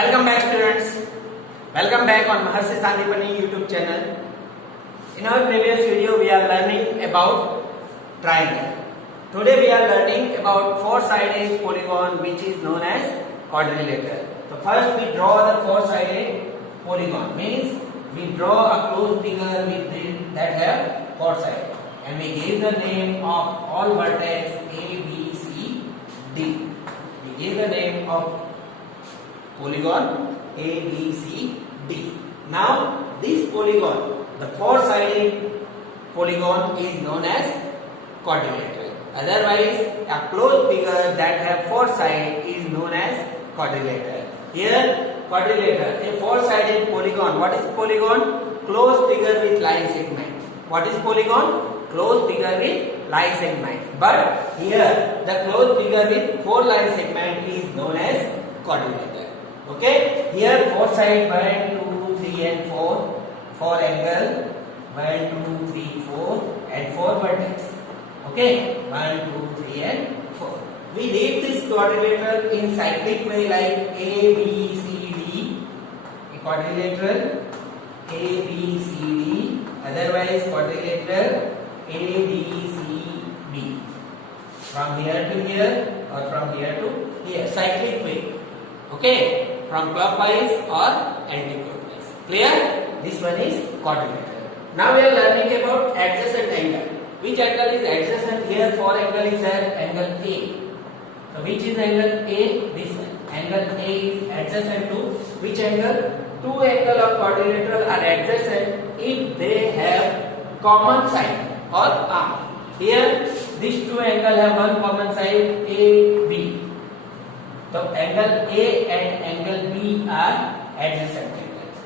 Welcome back students. Welcome back on Maharshi Sandipani YouTube channel. In our previous video we are learning about triangle. Today we are learning about four-sided polygon which is known as quadrilateral. So first we draw the four-sided polygon, means we draw a closed figure with that have four sides and we give the name of all vertex A, B, C, D. We give the name of polygon A, B, C, D. Now this polygon, the four-sided polygon is known as quadrilateral. Otherwise, a closed figure that have four sides is known as quadrilateral. Here, quadrilateral, a four-sided polygon. What is polygon? Closed figure with line segment. What is polygon? Closed figure with line segment. But here, the closed figure with four line segment is known as quadrilateral. Okay, here four sides 1, 2, 3 and 4. Four angle 1, 2, 3, 4 and four vertex. Okay, 1, 2, 3 and 4. We read this quadrilateral in cyclic way like A, B, C, D. A quadrilateral A, B, C, D. Otherwise quadrilateral A, B, C, D. From here to here or from here to here. Cyclic way. Okay. From clockwise or anti-clockwise. Clear? This one is quadrilateral. Now we are learning about adjacent angle. Which angle is adjacent? Here four angle is there, angle A. So which is angle A? This one. Angle A is adjacent to which angle? Two angle of quadrilateral are adjacent if they have common side or arm. Here these two angle have one common side A, B. So angle A and angle B are adjacent angles.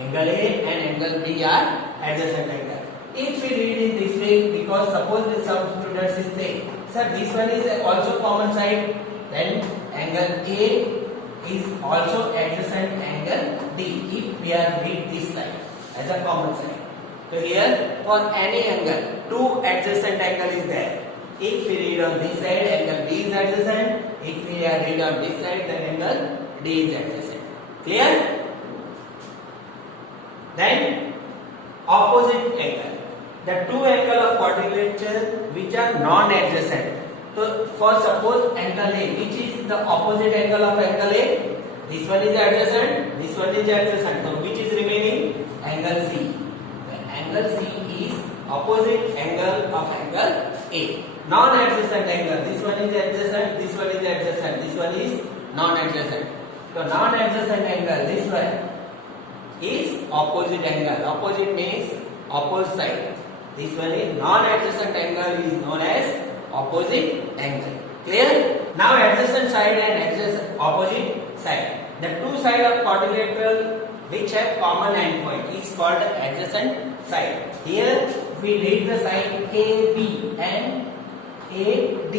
Angle A and angle B are adjacent angles. If we read it this way, because suppose some students is saying, sir, this one is also common side, then angle A is also adjacent angle D. If we are read this side as a common side. So here for any angle, two adjacent angle is there. If we read on this side, angle B is adjacent. If we read on this side, then angle D is adjacent. Clear? Then opposite angle. The two angle of quadrilateral which are non-adjacent. So for suppose angle A, which is the opposite angle of angle A, this one is adjacent, this one is adjacent. So which is remaining? Angle C. The angle C is opposite angle of angle A. Non-adjacent angle, this one is adjacent, this one is adjacent, this one is non-adjacent. So non-adjacent angle, this one is opposite angle. Opposite means opposite side. This one is non-adjacent angle is known as opposite angle. Clear? Now adjacent side and adjacent opposite side. The two sides of quadrilateral which have common endpoint is called adjacent side. Here we read the side AB and AD,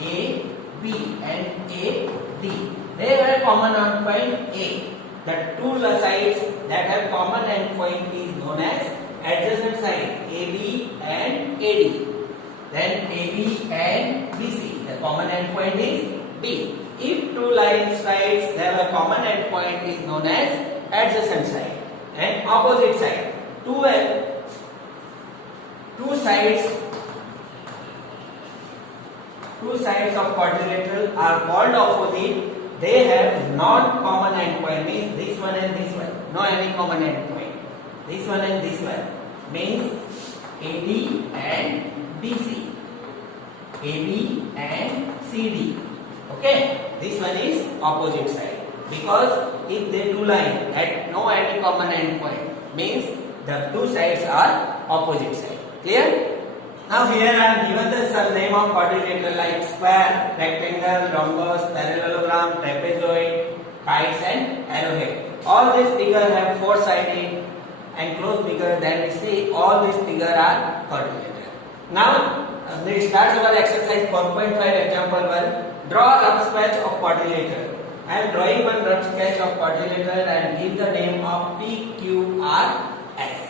A, B and AD. They have common endpoint A. The two sides that have common endpoint is known as adjacent side AB and AD. Then AB and BC. The common endpoint is B. If two line sides have a common endpoint is known as adjacent side and opposite side. Two sides of quadrilateral are called opposite. They have non-common endpoint, means this one and this one. No any common endpoint. This one and this one means AD and BC. AB and CD. Okay, this one is opposite side because if they two line at no any common endpoint means the two sides are opposite side. Clear? Now here I am given the some name of quadrilateral like square, rectangle, rhombus, parallelogram, trapezoid, kites and arrowhead. All these figures have four-sided and closed figure. Then we see all these figures are quadrilateral. Now we start our exercise 4.5 example 1. Draw a rough sketch of quadrilateral. I am drawing one rough sketch of quadrilateral and give the name of PQRS.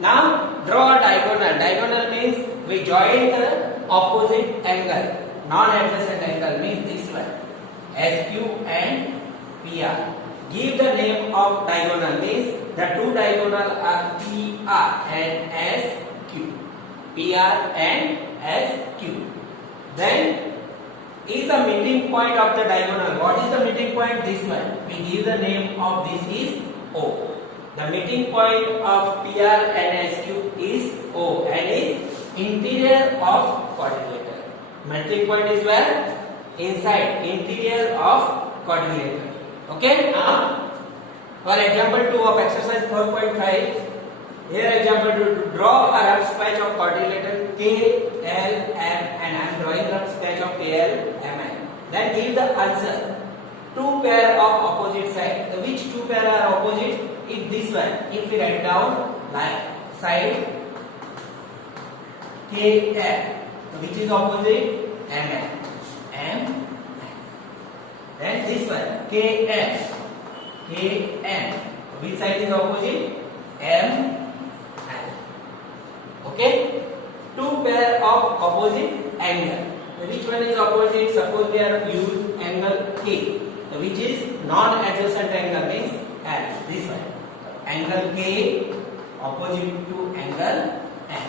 Now draw a diagonal. Diagonal means we join the opposite angle. Non-adjacent angle means this one. SQ and PR. Give the name of diagonal, means the two diagonal are PR and SQ. PR and SQ. Then is the meeting point of the diagonal. What is the meeting point? This one. We give the name of this is O. The meeting point of PR and SQ is O and is interior of quadrilateral. Meeting point is where? Inside, interior of quadrilateral. Okay? For example 2 of exercise 4.5, here example to draw a rough sketch of quadrilateral KLM, and I am drawing rough sketch of KLMN. Then give the answer. Two pair of opposite side. Which two pair are opposite? If this one, if we write down like side KL, which is opposite? MN. M. Then this one KN. KN. Which side is opposite? M. Okay? Two pair of opposite angle. Which one is opposite? Suppose we are use angle K. Which is non-adjacent angle, means L. This one. Angle K opposite to angle N.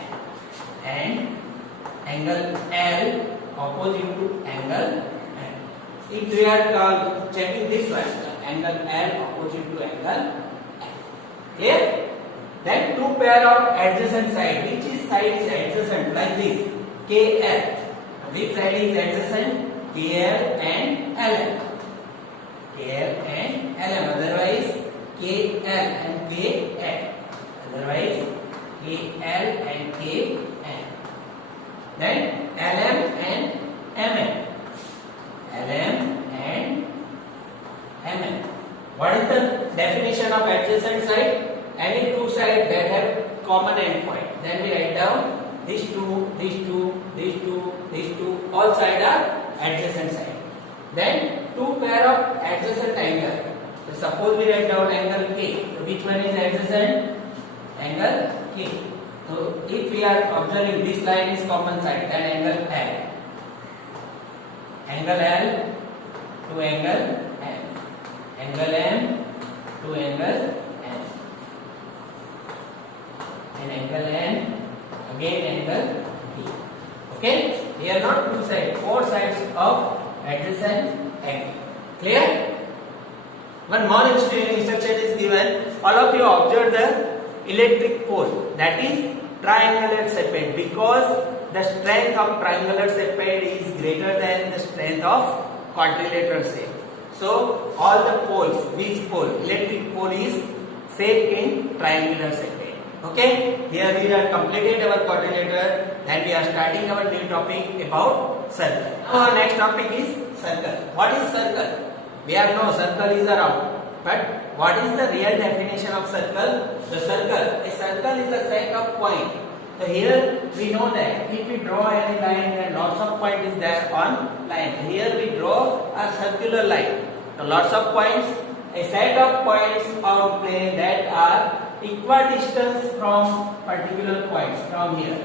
And angle L opposite to angle N. If we are checking this one, angle L opposite to angle N. Clear? Then two pair of adjacent side. Which is side is adjacent? Like this. KL. Which side is adjacent? KL and LM. KL and LM. Otherwise KL and KN. Otherwise KL and KN. Then LM and MN. LM and MN. What is the definition of adjacent side? Any two sides that have common endpoint. Then we write down these two, these two, these two, these two. All sides are adjacent side. Then two pair of adjacent angle. So suppose we write down angle K. So which one is adjacent? Angle K. So if we are observing this line is common side, then angle L. Angle L to angle M. Angle M to angle M. And angle N, again angle P. Okay? Here not two sides, four sides of adjacent angle. Clear? One more instruction is given. All of you observe the electric pole, that is triangular separated, because the strength of triangular separated is greater than the strength of quadrilateral shape. So all the poles, which pole? Electric pole is shaped in triangular separated. Okay, here we have completed our quadrilateral, then we are starting our new topic about circle. Now our next topic is circle. What is circle? We have no circle is a round. But what is the real definition of circle? The circle. A circle is a set of points. So here we know that if we draw any line, then lots of points is there on line. Here we draw a circular line. So lots of points, a set of points on plane that are equidistant from particular points from here.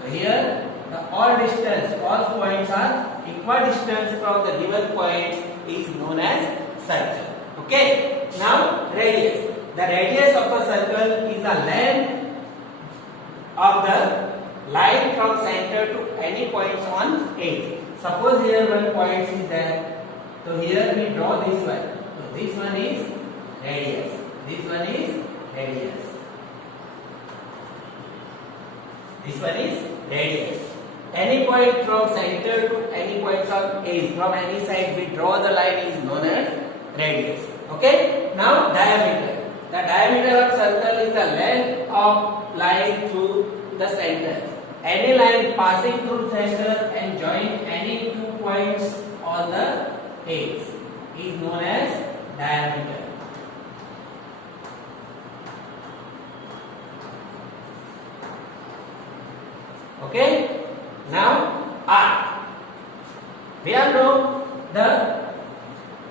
So here all distance, all points are equidistant from the given points is known as circle. Okay. Now radius. The radius of a circle is the length of the line from center to any points on edge. Suppose here one point is there. So here we draw this one. So this one is radius. This one is radius. This one is radius. Any point from center to any points on edge, from any side we draw the line is known as radius. Okay. Now diameter. The diameter of circle is the length of line through the center. Any line passing through center and join any two points on the edge is known as diameter. Okay. Now arc. We all know the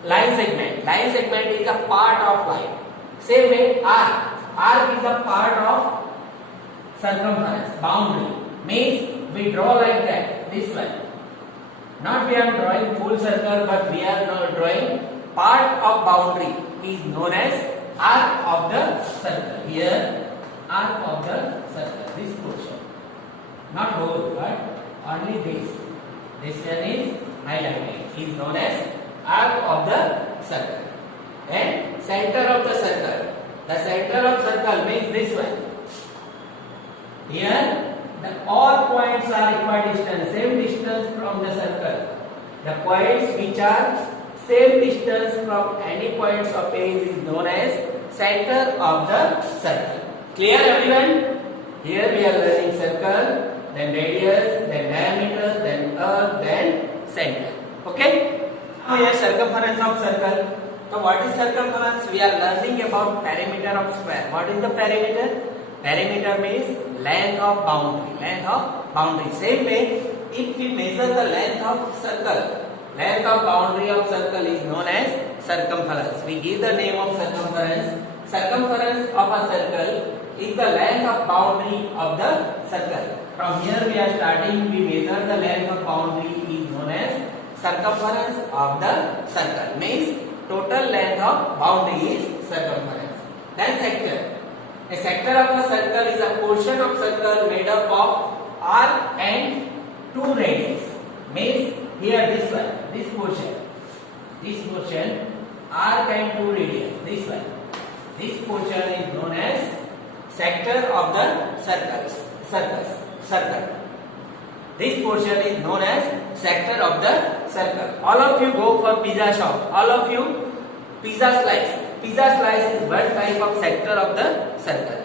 line segment. Line segment is a part of line. Same way arc. Arc is a part of circumference, boundary. Means we draw like that. This one. Not we are drawing full circle, but we are now drawing part of boundary is known as arc of the circle. Here, arc of the circle, this portion, not whole, but only this. This one is highlighted, is known as arc of the circle. And center of the circle. The center of circle means this one. Here, all points are equidistant, same distance from the circle. The points which are same distance from any points of base is known as center of the circle. Clear, everyone? Here we are learning circle, then radius, then diameter, then arc, then center. Okay? Now here circumference of circle. So what is circumference? We are learning about perimeter of square. What is the perimeter? Perimeter means length of boundary. Length of boundary. Same way, if we measure the length of circle, length of boundary of circle is known as circumference. We give the name of circumference. Circumference of a circle is the length of boundary of the circle. From here we are starting, we measure the length of boundary is known as circumference of the circle. Means total length of boundary is circumference. Then sector. A sector of a circle is a portion of circle made up of arc and two radius. Means here this one, this portion, arc and two radius, this one. This portion is known as sector of the circle. This portion is known as sector of the circle. All of you go for pizza shop. All of you, pizza slice. Pizza slice is one type of sector of the circle.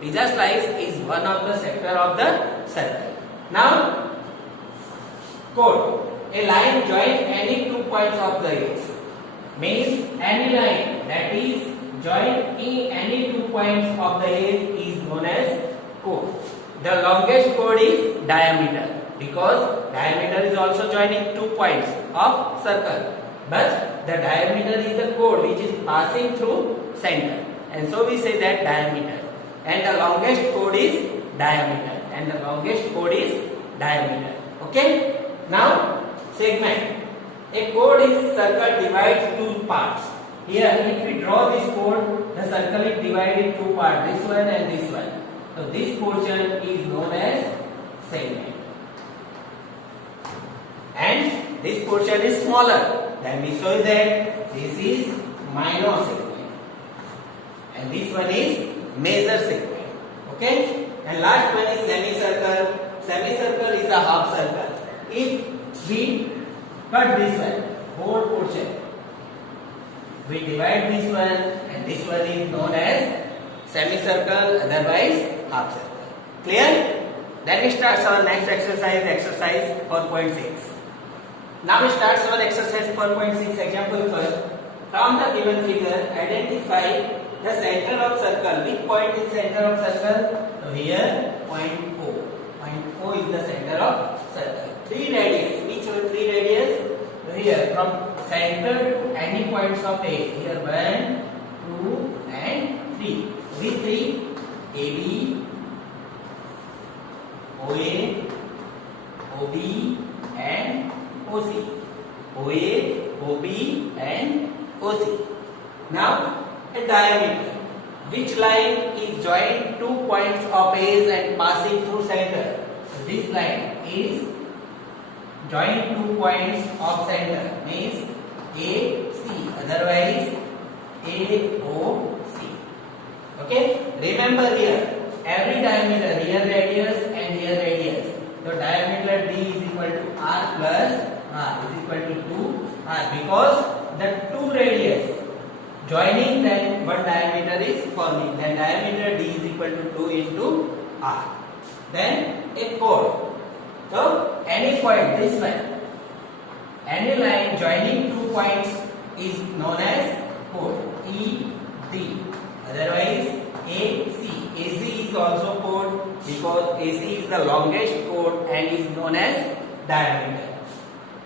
Pizza slice is one of the sector of the circle. Now, chord. A line joins any 2 points of the base. Means any line that is joined in any 2 points of the base is known as chord. The longest chord is diameter, because diameter is also joining 2 points of circle. But the diameter is the chord which is passing through center, and so we say that diameter. And the longest chord is diameter. Okay. Now segment. A chord is circle divides 2 parts. Here, if we draw this chord, the circle is divided in 2 parts. This one and this one. So this portion is known as segment. And this portion is smaller. Then we show that this is minor segment, and this one is major segment. Okay. And last one is semicircle. Semicircle is a half circle. If we cut this one, whole portion, we divide this one, and this one is known as semicircle, otherwise half circle. Clear? Then we start our next exercise 4.6. Now we start our exercise 4.6 example first. From the given figure, identify the center of circle. Which point is center of circle? So here, point O. Point O is the center of circle. 3 radius. Which are 3 radius? So here, from center to any points of base. Here 1, 2 and 3. These 3, AB, OA, OB and OC. OA, OB and OC. Now, a diameter. Which line is joined 2 points of base and passing through center? So this line is joined 2 points of center, means AC, otherwise AOC. Okay? Remember here, every diameter, here radius and here radius. So diameter D is equal to R plus R is equal to 2R, because the 2 radius joining, then one diameter is forming. Then diameter D is equal to 2 into R. Then a chord. So any point, this one, any line joining 2 points is known as chord. ED, otherwise AC. AC is also chord because AC is the longest chord and is known as diameter.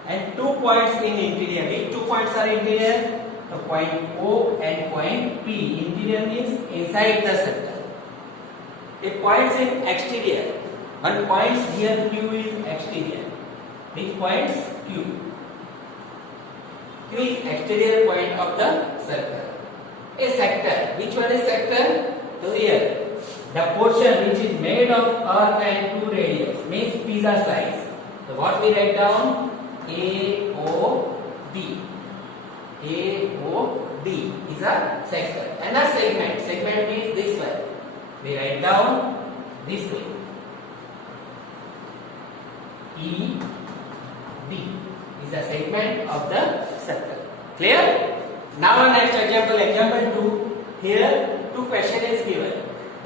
And 2 points in interior. Which 2 points are interior? The point O and point P. Interior means inside the circle. A points in exterior. One point here Q is exterior. Which points? Q. Q is exterior point of the circle. A sector. Which one is sector? So here, the portion which is made of arc and 2 radius means pizza slice. So what we write down? AOD. AOD is a sector. And a segment. Segment means this one. We write down this way. ED is a segment of the circle. Clear? Now next example, example 2. Here 2 question is given.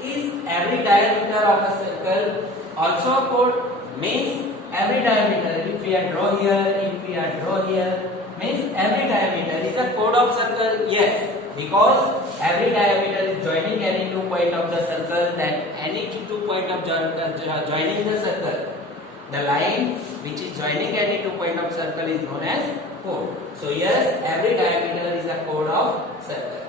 Is every diameter of a circle also a chord? Means every diameter, if we are draw here, means every diameter is a chord of circle? Yes, because every diameter is joining any 2 point of the circle, then any 2 point of joining the circle, the line which is joining any 2 point of circle is known as chord. So yes, every diameter is a chord of circle.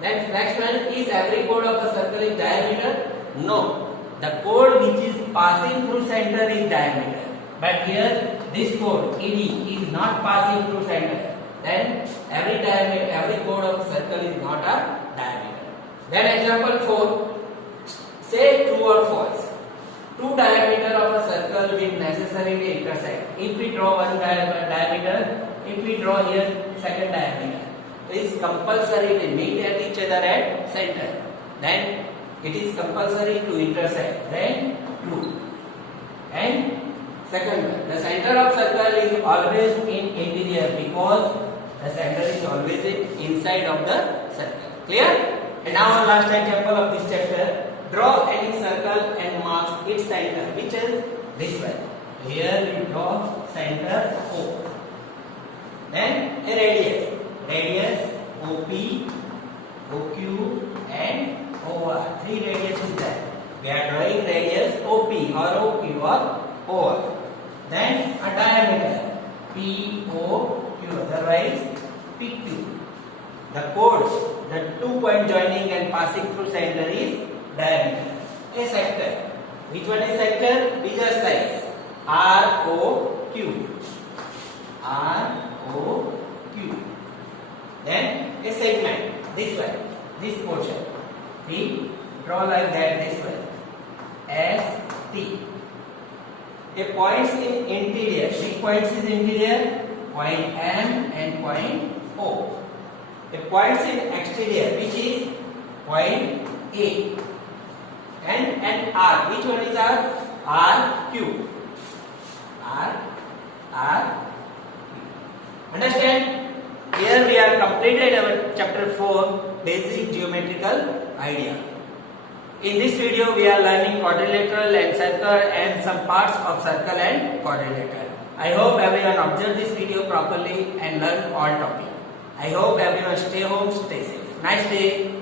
Then next one, is every chord of a circle is diameter? No, the chord which is passing through center is diameter. But here this chord ED is not passing through center. Then every diameter, every chord of a circle is not a diameter. Then example 4. Say true or false. 2 diameter of a circle will necessarily intersect. If we draw one diameter, if we draw here second diameter, it is compulsory to meet at each other at center. Then it is compulsory to intersect. Then true. And second one, the center of circle is always in interior because the center is always inside of the circle. Clear? And now last example of this chapter. Draw any circle and mark its center, which is this one. Here we draw center O. Then a radius. Radius OP, OQ and OR. 3 radius is there. We are drawing radius OP or OQ or OR. Then a diameter POQ, otherwise PQ. The chords, the 2 point joining and passing through center is diameter. A sector. Which one is sector? Pizza slice. ROQ. ROQ. Then a segment. This one. This portion. See? Draw like that. This one. ST. A points in interior. Which points is interior? Point M and point O. A points in exterior, which is point A. And R. Which one is R? RQ. RQ. Understand? Here we are completed our chapter 4, basic geometrical idea. In this video we are learning quadrilateral and circle and some parts of circle and quadrilateral. I hope everyone observed this video properly and learned all topics. I hope everyone stay home, stay safe. Nice day.